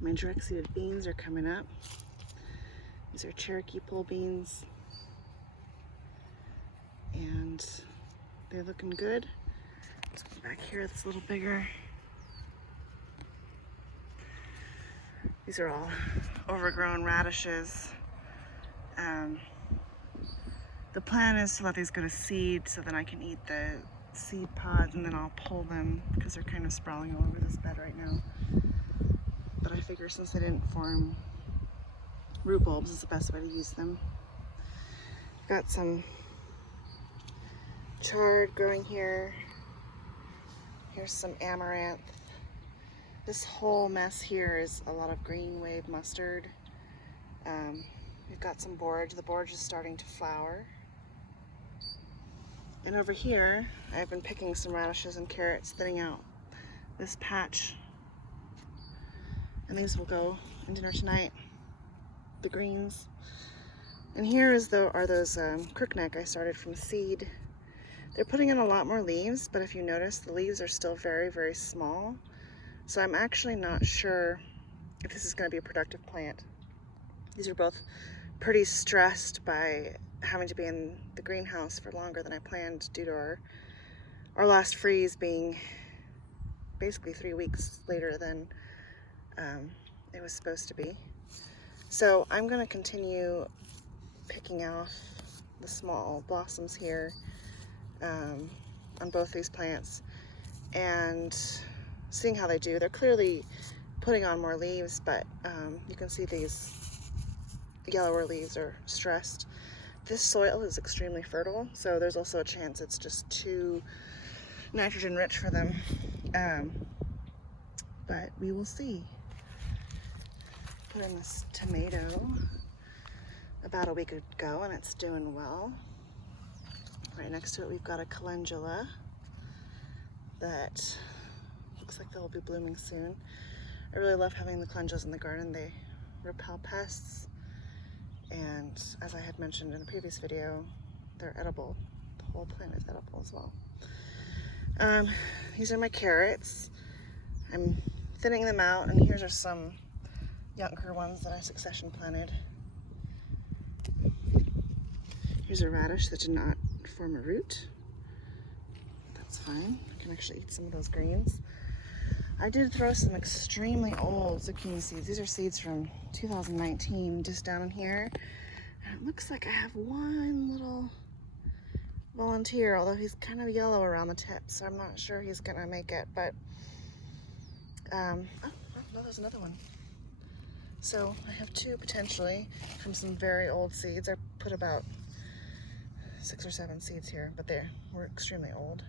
My direct-seeded beans are coming up. These are Cherokee pole beans. And they're looking good. Let's go back here, it's a little bigger. These are all overgrown radishes. The plan is to let these go to seed so then I can eat the seed pods, and then I'll pull them because they're kind of sprawling all over this bed right now. But I figure since they didn't form root bulbs, it's the best way to use them. Got some chard growing here. Here's some amaranth. This whole mess here is a lot of green wave mustard. We've got some borage. The borage is starting to flower. And over here, I've been picking some radishes and carrots, thinning out this patch. And these will go in dinner tonight, the greens. And here are those crookneck I started from seed. They're putting in a lot more leaves, but if you notice, the leaves are still very, very small. So I'm actually not sure if this is going to be a productive plant. These are both pretty stressed by having to be in the greenhouse for longer than I planned due to our last freeze being basically 3 weeks later than it was supposed to be. So I'm going to continue picking off the small blossoms here on both these plants and seeing how they do. They're clearly putting on more leaves, but you can see these yellower leaves are stressed. This soil is extremely fertile, so there's also a chance it's just too nitrogen rich for them. But we will see. Put in this tomato about a week ago and it's doing well. Right next to it we've got a calendula that looks like they'll be blooming soon. I really love having the calendulas in the garden. They repel pests, and as I had mentioned in a previous video, they're edible. The whole plant is edible as well. These are my carrots. I'm thinning them out, and here's are some younger ones that I succession planted. Here's a radish that did not form a root. That's fine. I can actually eat some of those greens. I did throw some extremely old zucchini seeds. These are seeds from 2019 just down in here. And it looks like I have one little volunteer, although he's kind of yellow around the tip, so I'm not sure he's gonna make it, but oh no, there's another one. So I have two potentially from some very old seeds. I put about 6 or 7 seeds here, but they were extremely old.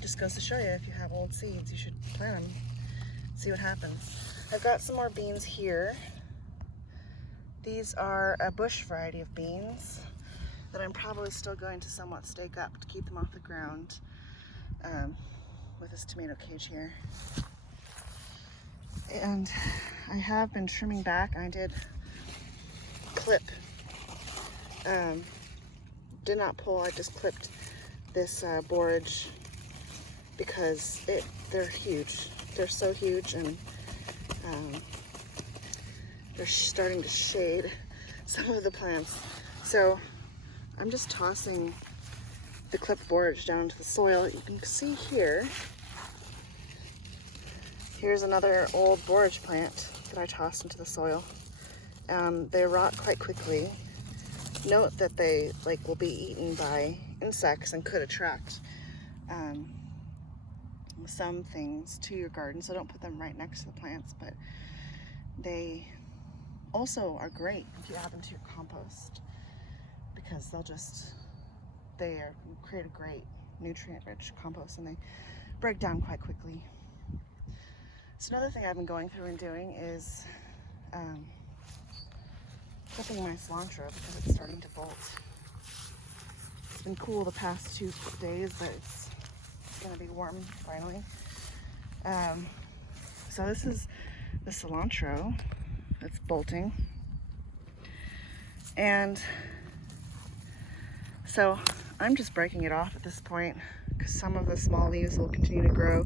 Just goes to show you, if you have old seeds, you should plant them, see what happens. I've got some more beans here. These are a bush variety of beans that I'm probably still going to somewhat stake up to keep them off the ground with this tomato cage here. And I have been trimming back, and I did clip, did not pull, I just clipped this borage because they're huge. They're so huge, and they're starting to shade some of the plants. So I'm just tossing the clipped borage down into the soil. You can see here, here's another old borage plant that I tossed into the soil. They rot quite quickly. Note that they will be eaten by insects and could attract some things to your garden, so don't put them right next to the plants, but they also are great if you add them to your compost, because they create a great nutrient-rich compost, and they break down quite quickly. So another thing I've been going through and doing is clipping my cilantro because it's starting to bolt. It's been cool the past 2 days, but it's gonna be warm finally. So this is the cilantro that's bolting. And so I'm just breaking it off at this point because some of the small leaves will continue to grow.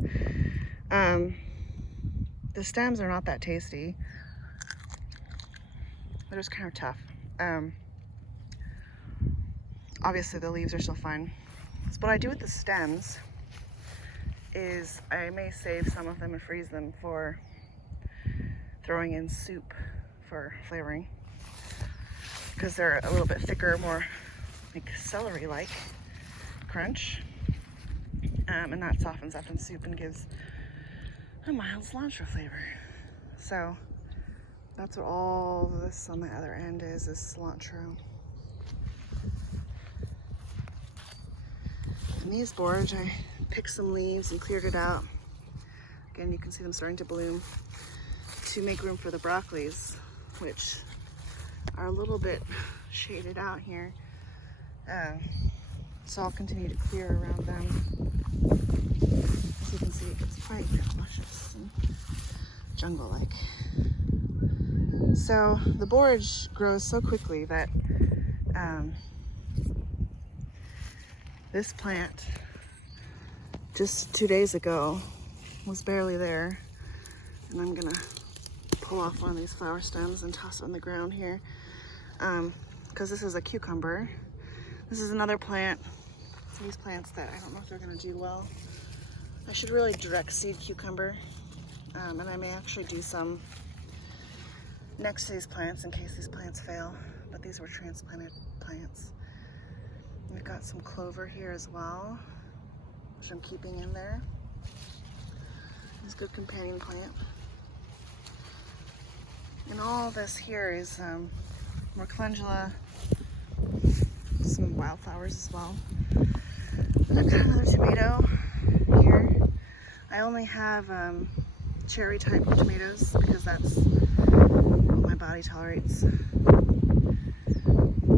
The stems are not that tasty. They're just kind of tough. Obviously the leaves are still fine. So what I do with the stems is I may save some of them and freeze them for throwing in soup for flavoring, because they're a little bit thicker, more like celery-like crunch, and that softens up in soup and gives a mild cilantro flavor. So that's what all this on the other end is cilantro. And these borage, I picked some leaves and cleared it out. Again, you can see them starting to bloom to make room for the broccolis, which are a little bit shaded out here. So I'll continue to clear around them. As you can see, it's quite luscious and jungle-like. So the borage grows so quickly that this plant just 2 days ago was barely there, and I'm gonna pull off one of these flower stems and toss it on the ground here, because this is a cucumber. This is another plant. These plants that I don't know if they're gonna do well. I should really direct seed cucumber, and I may actually do some next to these plants in case these plants fail, but these were transplanted plants. We've got some clover here as well, which I'm keeping in there. It's a good companion plant. And all this here is more calendula, some wildflowers as well. And I've got another tomato here. I only have cherry type tomatoes because that's what my body tolerates. And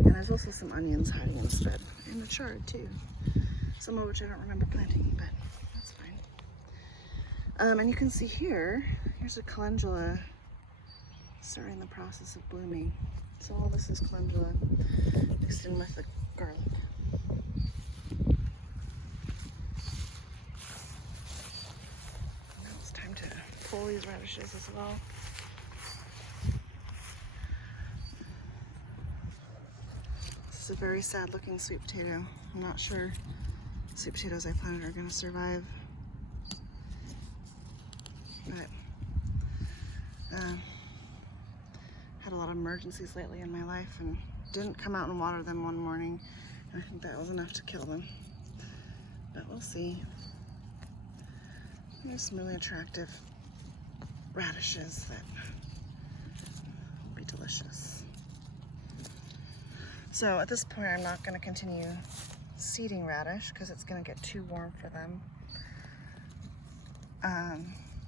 there's also some onions hiding in this bed, and a chard too. Some of which I don't remember planting, but that's fine. And you can see here's a calendula starting the process of blooming. So all this is calendula mixed in with the garlic. Now it's time to pull these radishes as well. This is a very sad looking sweet potato. I'm not sure sweet potatoes I planted are going to survive. But had a lot of emergencies lately in my life and didn't come out and water them one morning, and I think that was enough to kill them. But we'll see. There's some really attractive radishes that will be delicious. So at this point I'm not going to continue seeding radish because it's going to get too warm for them.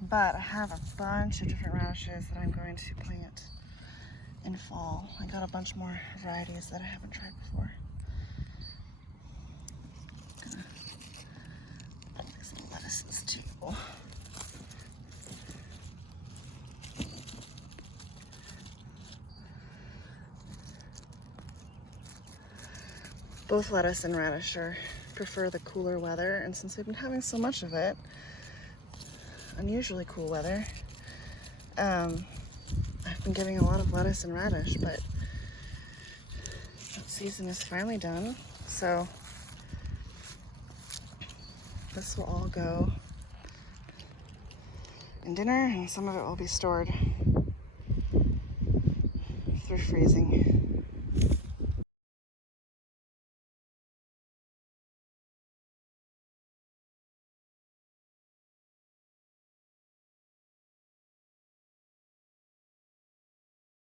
But I have a bunch of different radishes that I'm going to plant in fall. I got a bunch more varieties that I haven't tried before. Gonna pick some lettuces too. Both lettuce and radish prefer the cooler weather, and since we've been having so much of it, unusually cool weather, I've been getting a lot of lettuce and radish, but that season is finally done, so this will all go in dinner, and some of it will be stored through freezing.